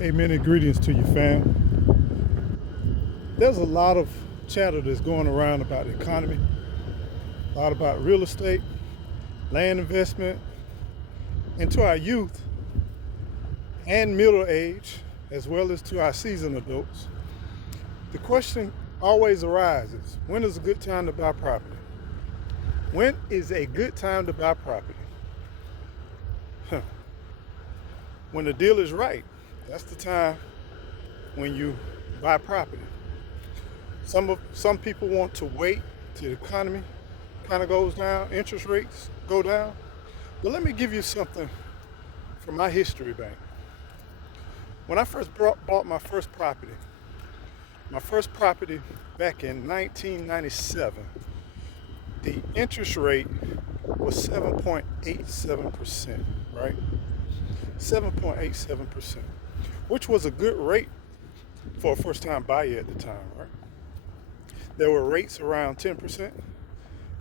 Amen. Ingredients to your fam. There's a lot of chatter that's going around about the economy, a lot about real estate, land investment, and to our youth and middle age, as well as to our seasoned adults. The question always arises, when is a good time to buy property? When is a good time to buy property? Huh. When the deal is right, that's the time when you buy property. Some people want to wait till the economy kind of goes down, interest rates go down. But let me give you something from my history bank. When I first bought my first property back in 1997, the interest rate was 7.87%, right? 7.87%, which was a good rate for a first time buyer at the time, right? There were rates around 10%,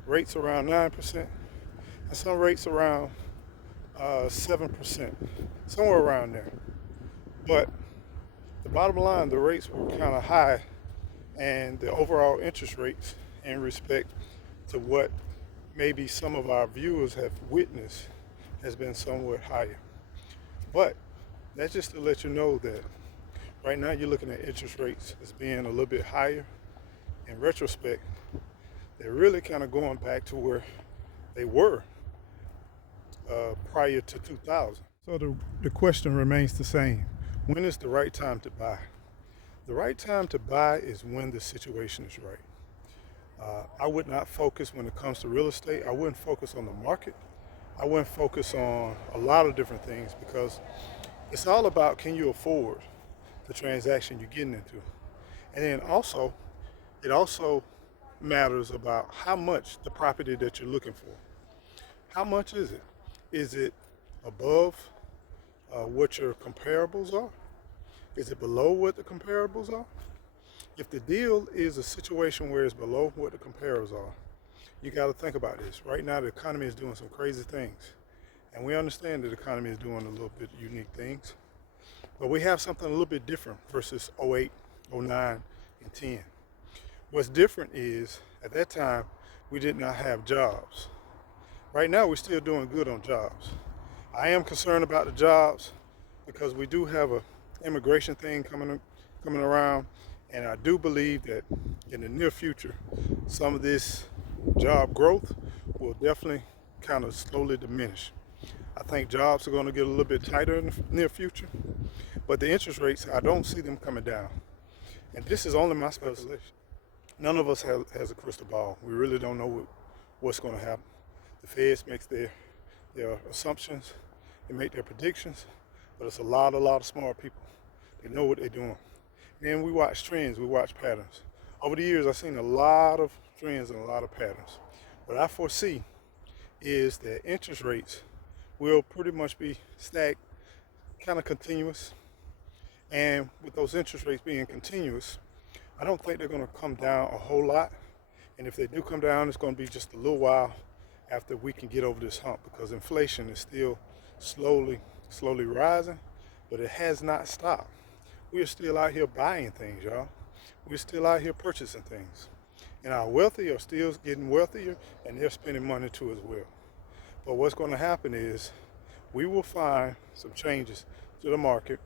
rates around 9%, and some rates around 7%, somewhere around there. But the bottom line, the rates were kind of high, and the overall interest rates, in respect to what maybe some of our viewers have witnessed, has been somewhat higher. But that's just to let you know that right now you're looking at interest rates as being a little bit higher. In retrospect, they're really kind of going back to where they were prior to 2000. So the question remains the same. When is the right time to buy? The right time to buy is when the situation is right. I would not focus when it comes to real estate. I wouldn't focus on the market. I wouldn't focus on a lot of different things because it's all about, can you afford the transaction you're getting into? And then also, it also matters about how much the property that you're looking for. How much is it? Is it above what your comparables are? Is it below what the comparables are? If the deal is a situation where it's below what the comparables are, you got to think about this. Right now, the economy is doing some crazy things. And we understand that the economy is doing a little bit unique things. But we have something a little bit different versus '08, '09, and 10. What's different is, at that time, we did not have jobs. Right now, we're still doing good on jobs. I am concerned about the jobs because we do have a immigration thing coming around, and I do believe that in the near future, some of this job growth will definitely kind of slowly diminish. I think jobs are going to get a little bit tighter in the near future, but the interest rates, I don't see them coming down. And this is only my speculation. None of us has a crystal ball. We really don't know what's going to happen. The Feds makes their assumptions, they make their predictions, but it's a lot of smart people. They know what they're doing. Then we watch trends, we watch patterns. Over the years, I've seen a lot of trends and a lot of patterns. What I foresee is that interest rates will pretty much be stacked, kind of continuous. And with those interest rates being continuous, I don't think they're going to come down a whole lot. And if they do come down, it's going to be just a little while after we can get over this hump, because inflation is still slowly rising, but it has not stopped. We're still out here buying things, y'all. We're still out here purchasing things. And our wealthy are still getting wealthier, and they're spending money too as well. But what's going to happen is we will find some changes to the market,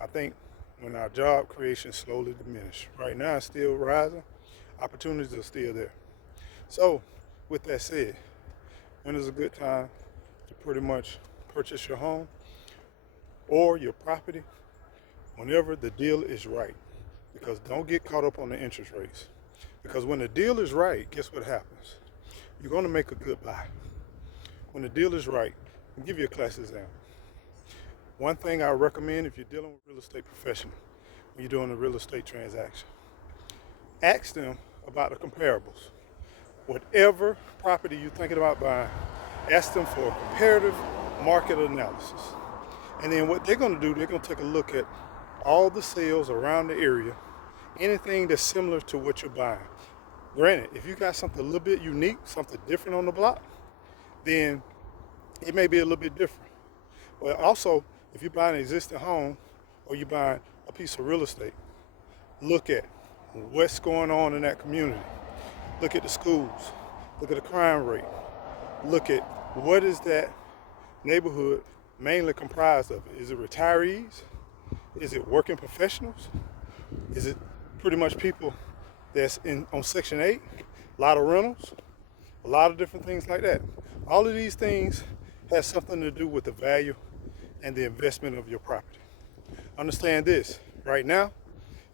I think, when our job creation slowly diminish. Right now it's still rising. Opportunities are still there. So with that said, when is a good time to pretty much purchase your home or your property? Whenever the deal is right. Because don't get caught up on the interest rates. Because when the deal is right, guess what happens? You're going to make a good buy. When the deal is right, I'll give you a class example. One thing I recommend if you're dealing with a real estate professional, when you're doing a real estate transaction, ask them about the comparables. Whatever property you're thinking about buying, ask them for a comparative market analysis. And then what they're going to do, they're going to take a look at all the sales around the area, anything that's similar to what you're buying. Granted, if you got something a little bit unique, something different on the block, then it may be a little bit different. But also, if you buy an existing home or you're buying a piece of real estate, look at what's going on in that community. Look at the schools. Look at the crime rate. Look at what is that neighborhood mainly comprised of. Is it retirees? Is it working professionals? Is it pretty much people that's on Section 8? A lot of rentals, a lot of different things like that. All of these things have something to do with the value and the investment of your property. Understand this, right now,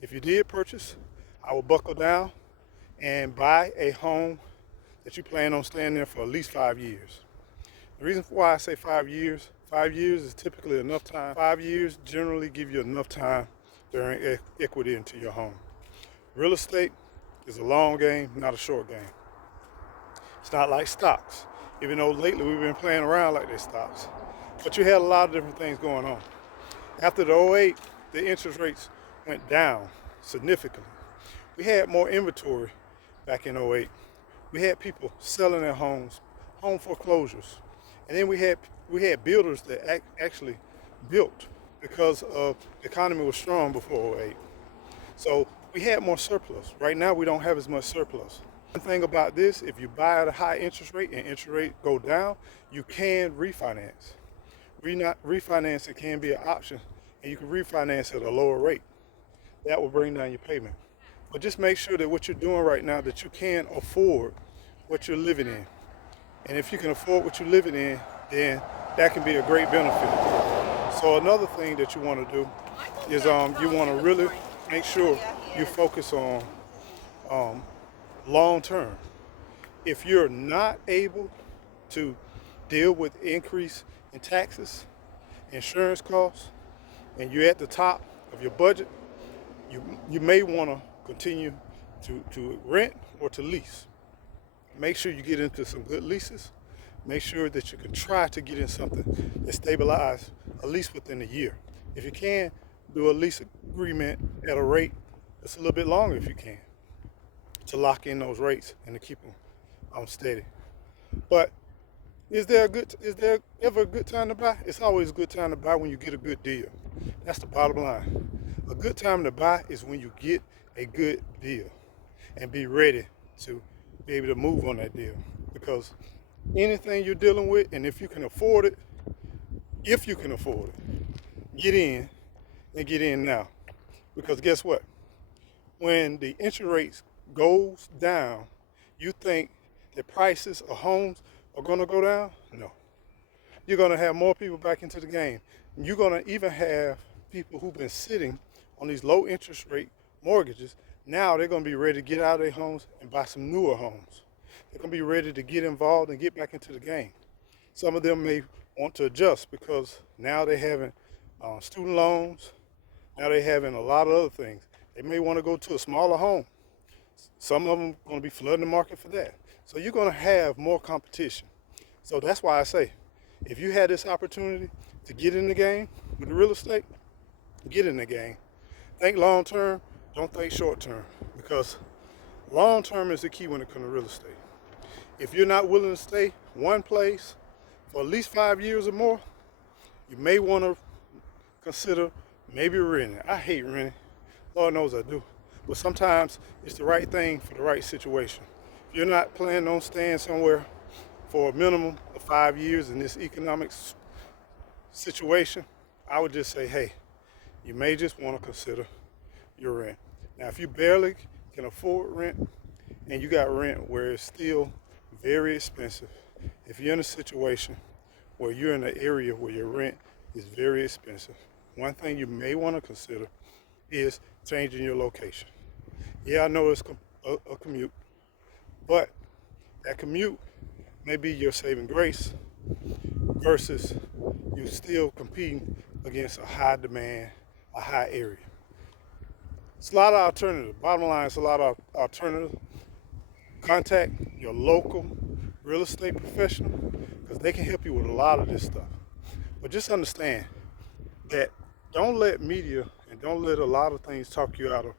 if you did purchase, I would buckle down and buy a home that you plan on staying there for at least 5 years. The reason why I say 5 years is typically enough time. 5 years generally give you enough time to earn equity into your home. Real estate is a long game, not a short game. It's not like stocks, even though lately we've been playing around like they're stocks. But you had a lot of different things going on. After the '08, the interest rates went down significantly. We had more inventory back in '08. We had people selling their homes, home foreclosures. And then we had builders that actually built because of the economy was strong before '08. So we had more surplus. Right now we don't have as much surplus. One thing about this, if you buy at a high interest rate and interest rate go down, you can refinance. Refinancing can be an option, and you can refinance at a lower rate. That will bring down your payment. But just make sure that what you're doing right now, that you can afford what you're living in. And if you can afford what you're living in, then that can be a great benefit. So another thing that you want to do is you want to really make sure you focus on long term. If you're not able to deal with increase in taxes, insurance costs, and you're at the top of your budget, you may want to continue to rent or to lease. Make sure you get into some good leases. Make sure that you can try to get in something that stabilizes at least within a year. If you can, do a lease agreement at a rate that's a little bit longer if you can, to lock in those rates and to keep them steady. But is there ever a good time to buy? It's always a good time to buy when you get a good deal. That's the bottom line. A good time to buy is when you get a good deal and be ready to be able to move on that deal. Because anything you're dealing with, and if you can afford it, get in and get in now. Because guess what? When the interest rates goes down, you think the prices of homes are going to go down? No. You're going to have more people back into the game. You're going to even have people who've been sitting on these low interest rate mortgages. Now they're going to be ready to get out of their homes and buy some newer homes. They're going to be ready to get involved and get back into the game. Some of them may want to adjust because now they're having student loans. Now they're having a lot of other things. They may want to go to a smaller home. Some of them are going to be flooding the market for that. So you're going to have more competition. So that's why I say, if you had this opportunity to get in the game with the real estate, get in the game. Think long term, don't think short term, because long term is the key when it comes to real estate. If you're not willing to stay one place for at least 5 years or more, you may want to consider maybe renting. I hate renting. Lord knows I do. But sometimes it's the right thing for the right situation. If you're not planning on staying somewhere for a minimum of 5 years in this economic situation, I would just say, hey, you may just want to consider your rent. Now, if you barely can afford rent and you got rent where it's still very expensive, if you're in a situation where you're in an area where your rent is very expensive, one thing you may want to consider is changing your location. Yeah, I know it's a commute, but that commute may be your saving grace versus you still competing against a high demand, a high area. It's a lot of alternatives. Bottom line, it's a lot of alternatives. Contact your local real estate professional because they can help you with a lot of this stuff. But just understand that don't let media and don't let a lot of things talk you out of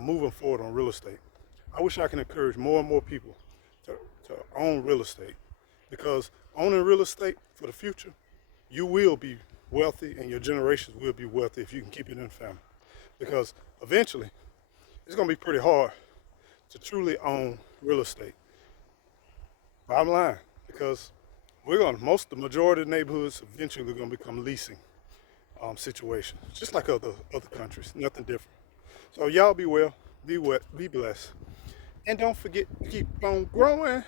moving forward on real estate. I wish I can encourage more and more people to own real estate, because owning real estate for the future, you will be wealthy and your generations will be wealthy if you can keep it in the family. Because eventually, it's going to be pretty hard to truly own real estate. Bottom line, because the majority of neighborhoods eventually going to become leasing situations, just like other countries, nothing different. So y'all be well, be blessed, and don't forget to keep on growing.